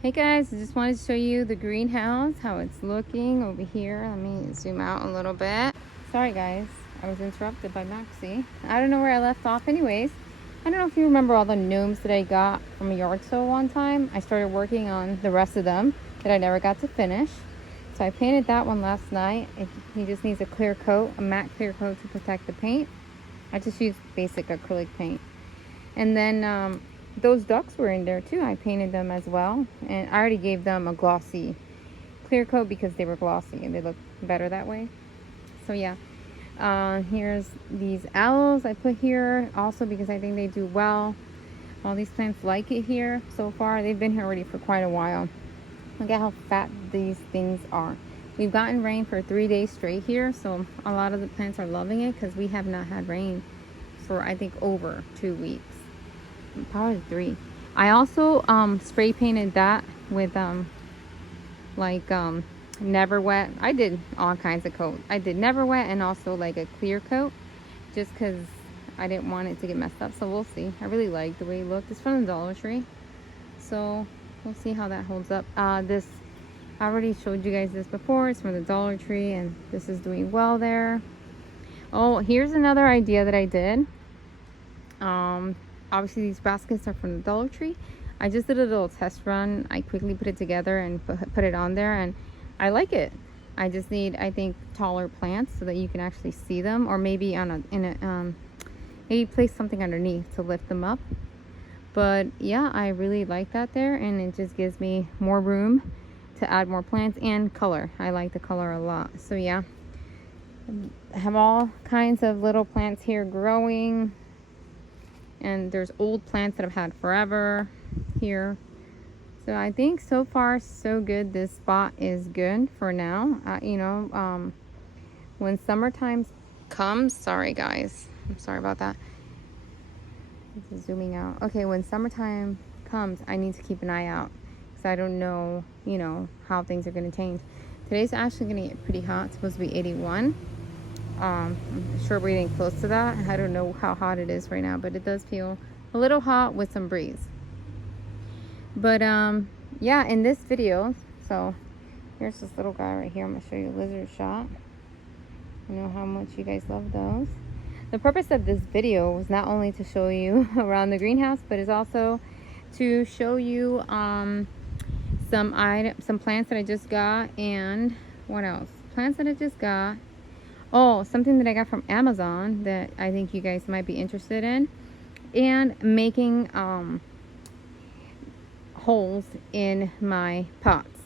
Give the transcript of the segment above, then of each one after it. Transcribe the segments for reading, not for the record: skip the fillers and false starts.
Hey guys, I just wanted to show you the greenhouse, how it's looking over here. Let me zoom out a little bit. Sorry guys, I was interrupted by Maxie. I don't know where I left off anyways. I don't know if you remember all the gnomes that I got from a yard sale one time. I started working on the rest of them that I never got to finish. So I painted that one last night. He just needs a clear coat, a matte clear coat to protect the paint. I just used basic acrylic paint. And then those ducks were in there too. I painted them as well. And I already gave them a glossy clear coat because they were glossy and they look better that way. So yeah. Here's these aloes I put here also because I think they do well. All these plants like it here so far. They've been here already for quite a while. Look at how fat these things are. We've gotten rain for 3 days straight here, so a lot of the plants are loving it because we have not had rain for I think over 2 weeks. Probably 3. I also spray painted that with never wet. I did all kinds of coats. I did never wet and also like a clear coat just because I didn't want it to get messed up. So we'll see. I really like the way it looked. It's from the Dollar Tree, so we'll see how that holds up. This I already showed you guys this before. It's from the Dollar Tree and this is doing well there. Oh, here's another idea that I did. Obviously these baskets are from the Dollar Tree. I just did a little test run. I quickly put it together and put it on there, and I like it. I just need, I think, taller plants so that you can actually see them, or maybe maybe place something underneath to lift them up. But yeah, I really like that there, and it just gives me more room to add more plants and color. I like the color a lot. So yeah, I have all kinds of little plants here growing. And there's old plants that I've had forever here. So I think so far so good. This spot is good for now. When summertime comes, sorry guys, I'm sorry about that. It's zooming out. Okay, when summertime comes, I need to keep an eye out because I don't know, how things are going to change. Today's actually going to get pretty hot. It's supposed to be 81. I'm sure we're getting close to that. I don't know how hot it is right now, but it does feel a little hot with some breeze. But yeah, in this video, so here's this little guy right here. I'm gonna show you a lizard shot. I know how much you guys love those. The purpose of this video was not only to show you around the greenhouse, but is also to show you some plants that I just got, and what else? Plants that I just got. Oh, something that I got from Amazon that I think you guys might be interested in, and making holes in my pots.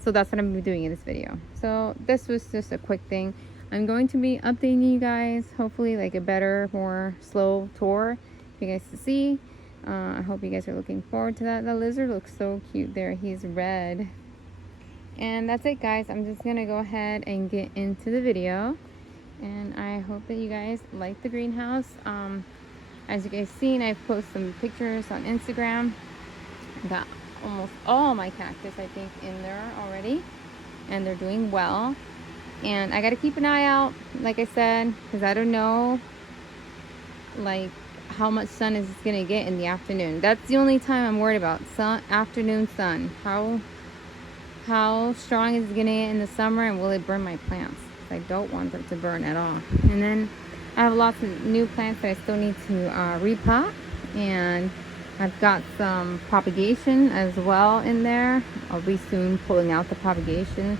So that's what I'm going to be doing in this video. So this was just a quick thing. I'm going to be updating you guys, hopefully like a better, more slow tour for you guys to see. I hope you guys are looking forward to that. The lizard looks so cute there. He's red. And that's it guys. I'm just going to go ahead and get into the video. And I hope that you guys like the greenhouse. As you guys seen, I've posted some pictures on Instagram. I got almost all my cactus I think in there already, and they're doing well. And I got to keep an eye out, like I said, because I don't know like how much sun is gonna get in the afternoon. That's the only time I'm worried about. Afternoon sun. How strong is it gonna get in the summer, and will it burn my plants? I don't want them to burn at all. And then I have lots of new plants that I still need to repot, and I've got some propagation as well in there. I'll be soon pulling out the propagation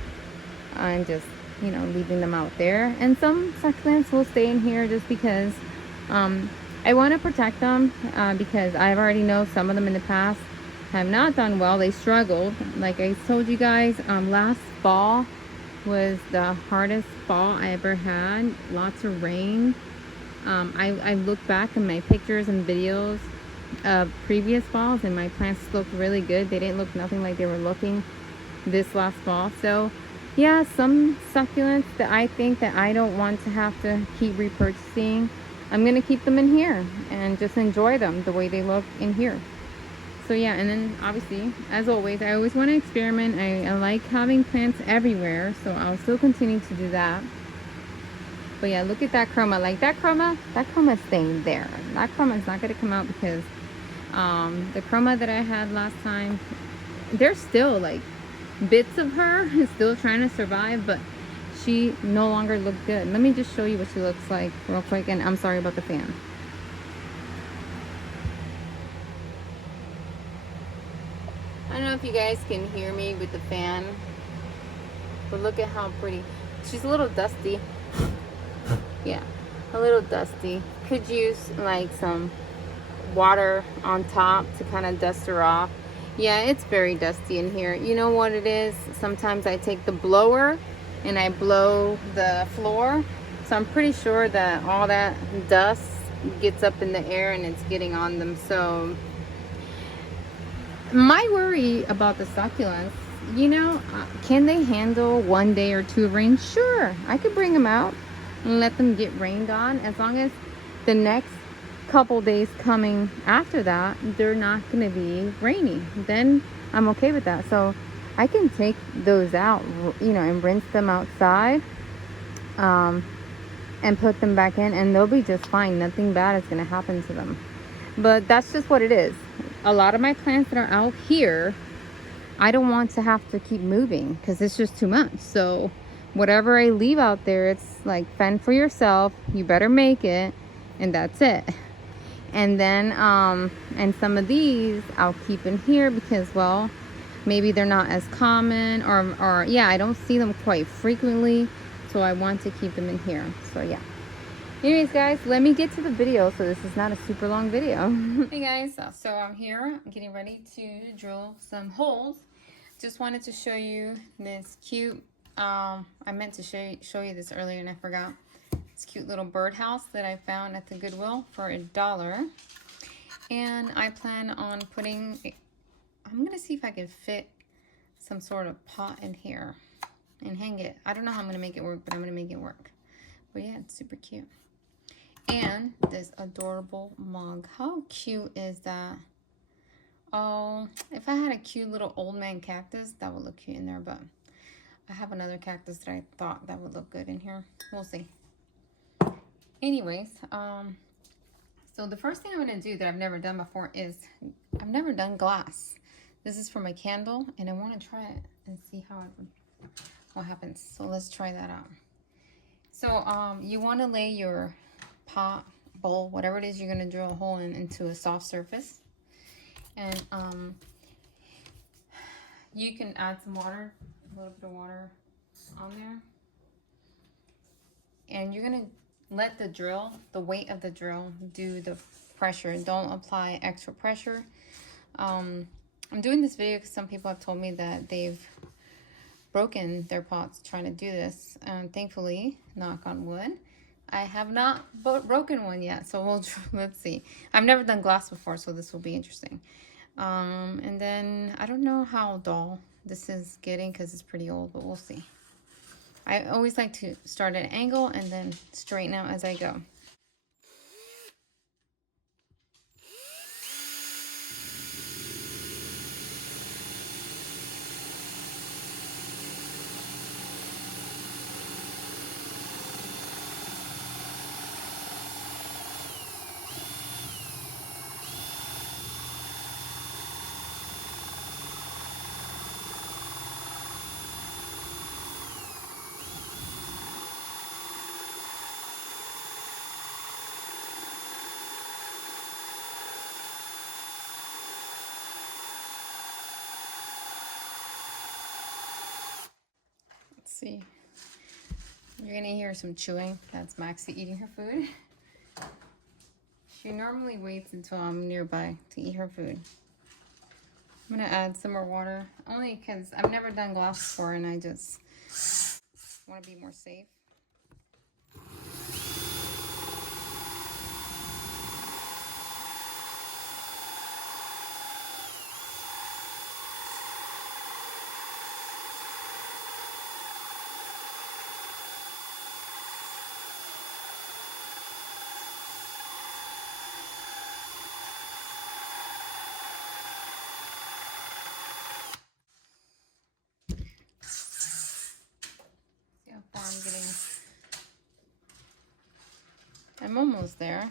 and just leaving them out there, and some succulents will stay in here just because I want to protect them because I've already know some of them in the past have not done well. They struggled, like I told you guys. Last fall was the hardest fall I ever had. Lots of rain. I look back in my pictures and videos of previous falls, and my plants looked really good. They didn't look nothing like they were looking this last fall. So yeah, some succulents that I think that I don't want to have to keep repurchasing, I'm gonna keep them in here and just enjoy them the way they look in here. So yeah, and then obviously, as always, I always want to experiment. I like having plants everywhere, so I'll still continue to do that. But yeah, look at that chroma. Like that chroma is staying there. That chroma is not going to come out because the chroma that I had last time there's still like bits of her still trying to survive, but she no longer looked good. Let me just show you what she looks like real quick, and I'm sorry about the fan. I don't know if you guys can hear me with the fan, but look at how pretty. She's a little dusty. Yeah, a little dusty. Could use like some water on top to kind of dust her off. Yeah, it's very dusty in here. You know what it is? Sometimes I take the blower and I blow the floor. So I'm pretty sure that all that dust gets up in the air and it's getting on them. So my worry about the succulents, you know, can they handle 1 day or 2 of rain? Sure, I could bring them out and let them get rained on, as long as the next couple days coming after that they're not going to be rainy. Then I'm okay with that. So I can take those out, you know, and rinse them outside, and put them back in, and they'll be just fine. Nothing bad is going to happen to them. But that's just what it is. A lot of my plants that are out here, I don't want to have to keep moving because it's just too much. So whatever I leave out there, it's like, fend for yourself, you better make it, and that's it. And then and some of these I'll keep in here because, well, maybe they're not as common, or yeah, I don't see them quite frequently, so I want to keep them in here. So yeah, anyways guys, let me get to the video so this is not a super long video. Hey guys, so I'm here, I'm getting ready to drill some holes. Just wanted to show you this cute, I meant to show you this earlier and I forgot. This cute little birdhouse that I found at the Goodwill for $1. And I plan on putting, I'm gonna see if I can fit some sort of pot in here and hang it. I don't know how I'm gonna make it work, but I'm gonna make it work. But yeah, it's super cute. And this adorable mug. How cute is that? Oh, if I had a cute little old man cactus, that would look cute in there, but I have another cactus that I thought that would look good in here. We'll see. Anyways, so the first thing I'm going to do that I've never done before is, I've never done glass. This is for my candle, and I want to try it and see what happens. So let's try that out. So you want to lay your pot, bowl, whatever it is you're going to drill a hole in, into a soft surface. And you can add some water, a little bit of water on there. And you're going to let the drill, the weight of the drill, do the pressure. Don't apply extra pressure. I'm doing this video because some people have told me that they've broken their pots trying to do this. Thankfully, knock on wood, I have not broken one yet. So let's see. I've never done glass before, so this will be interesting. And then I don't know how dull this is getting because it's pretty old, but we'll see. I always like to start at an angle and then straighten out as I go. See, you're gonna hear some chewing. That's Maxie eating her food. She normally waits until I'm nearby to eat her food. I'm gonna add some more water, only because I've never done glass before and I just want to be more safe. I'm almost there.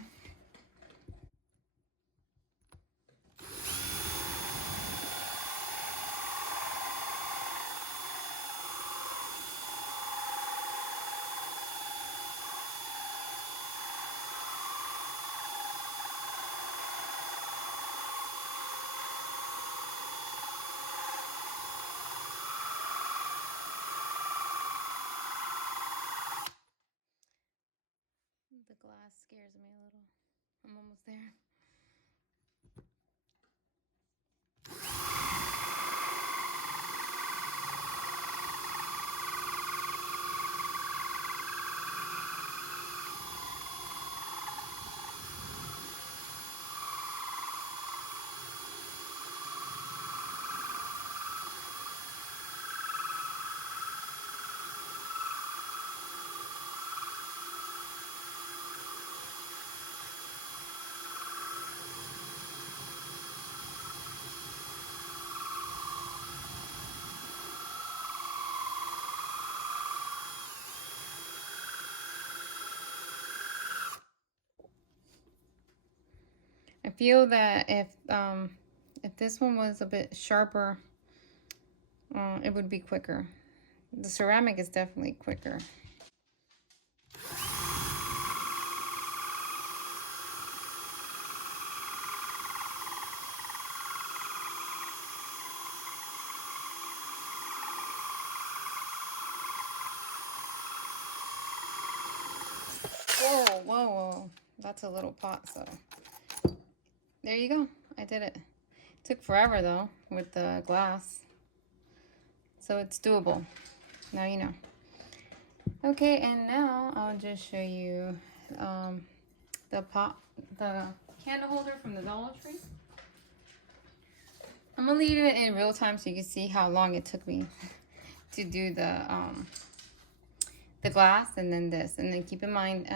scares me a little. I'm almost there. I feel that if this one was a bit sharper, it would be quicker. The ceramic is definitely quicker. Whoa, whoa, whoa. That's a little pot, so there you go. I did it. Took forever though with the glass. So it's doable. Now you know. Okay, and now I'll just show you the candle holder from the Dollar Tree. I'm gonna leave it in real time so you can see how long it took me to do the glass and then this. And then keep in mind,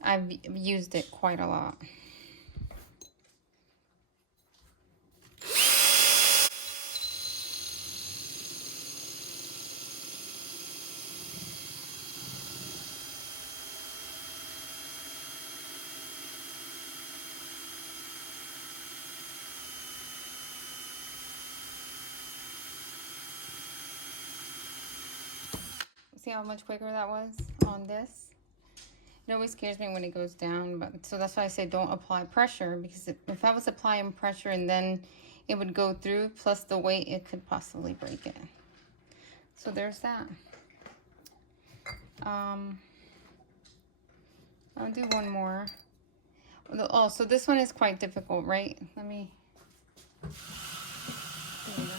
I've used it quite a lot. See how much quicker that was on this? It always scares me when it goes down, but so that's why I say don't apply pressure, because if I was applying pressure and then it would go through, plus the weight, it could possibly break it. So there's that. I'll do one more. Oh, so this one is quite difficult, right? Let me do that.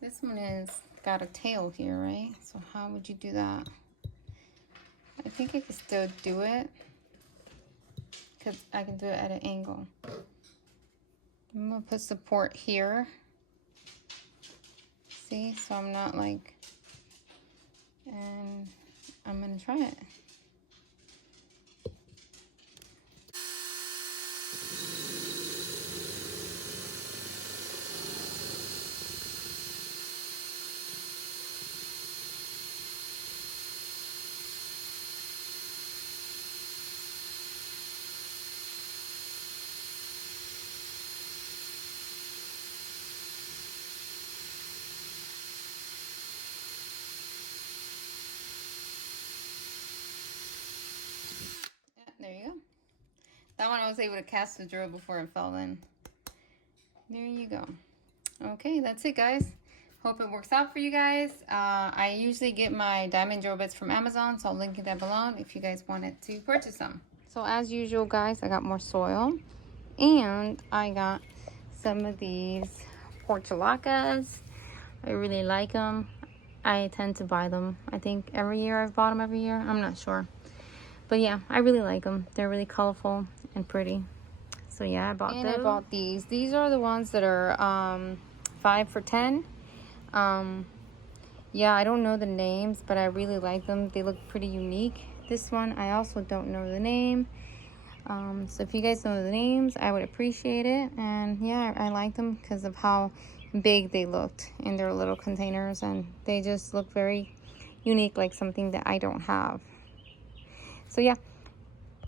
This one is got a tail here, right? So how would you do that? I think I can still do it because I can do it at an angle. I'm gonna put support here. See, so I'm not like, and I'm gonna try it. There you go. That one I was able to cast the drill before it fell in. There you go. Okay, that's it, guys. Hope it works out for you guys. I usually get my diamond drill bits from Amazon, so I'll link it down below if you guys wanted to purchase them. So as usual, guys, I got more soil, and I got some of these portulacas. I really like them. I tend to buy them. I think every year I've bought them every year. I'm not sure. But yeah, I really like them. They're really colorful and pretty. So yeah, I bought them. And I bought these. These are the ones that are 5 for $10. Yeah, I don't know the names, but I really like them. They look pretty unique. This one, I also don't know the name. So if you guys know the names, I would appreciate it. And yeah, I like them because of how big they looked in their little containers, and they just look very unique, like something that I don't have. So yeah,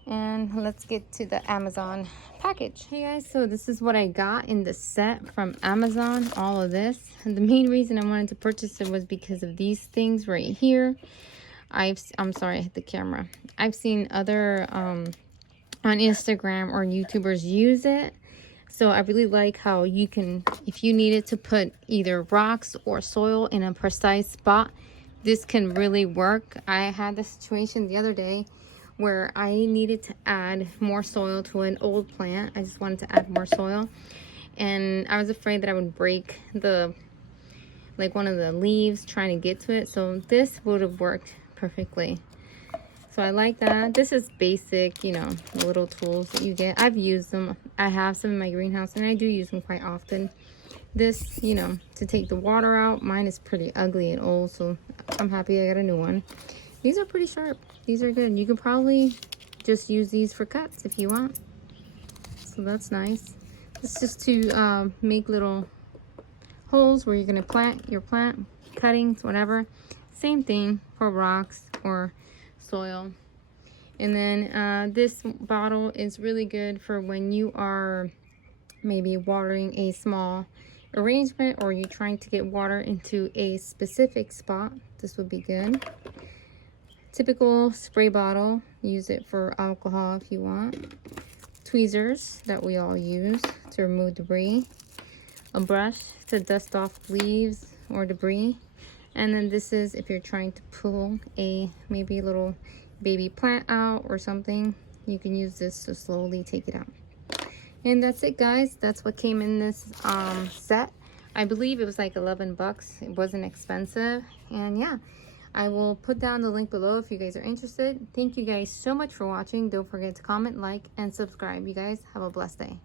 and let's get to the Amazon package. Hey guys, so this is what I got in the set from Amazon, all of this. And the main reason I wanted to purchase it was because of these things right here. I'm sorry, I hit the camera. I've seen other on Instagram or YouTubers use it. So I really like how you can, if you needed to put either rocks or soil in a precise spot, this can really work. I had this situation the other day where I needed to add more soil to an old plant. I just wanted to add more soil, and I was afraid that I would break like one of the leaves trying to get to it. So this would have worked perfectly. So I like that. This is basic, you know, little tools that you get. I've used them. I have some in my greenhouse and I do use them quite often. This, you know, to take the water out. Mine is pretty ugly and old, so I'm happy I got a new one. These are pretty sharp. These are good. You can probably just use these for cuts if you want. So that's nice. It's just to make little holes where you're going to plant your plant, cuttings, whatever. Same thing for rocks or soil. And then this bottle is really good for when you are maybe watering a small arrangement, or you're trying to get water into a specific spot. This would be good. Typical spray bottle, use it for alcohol if you want. Tweezers that we all use to remove debris. A brush to dust off leaves or debris. And then this is if you're trying to pull maybe a little baby plant out or something, you can use this to slowly take it out. And that's it, guys. That's what came in this set. I believe it was like 11 bucks. It wasn't expensive. And yeah, I will put down the link below if you guys are interested. Thank you guys so much for watching. Don't forget to comment, like, and subscribe. You guys have a blessed day.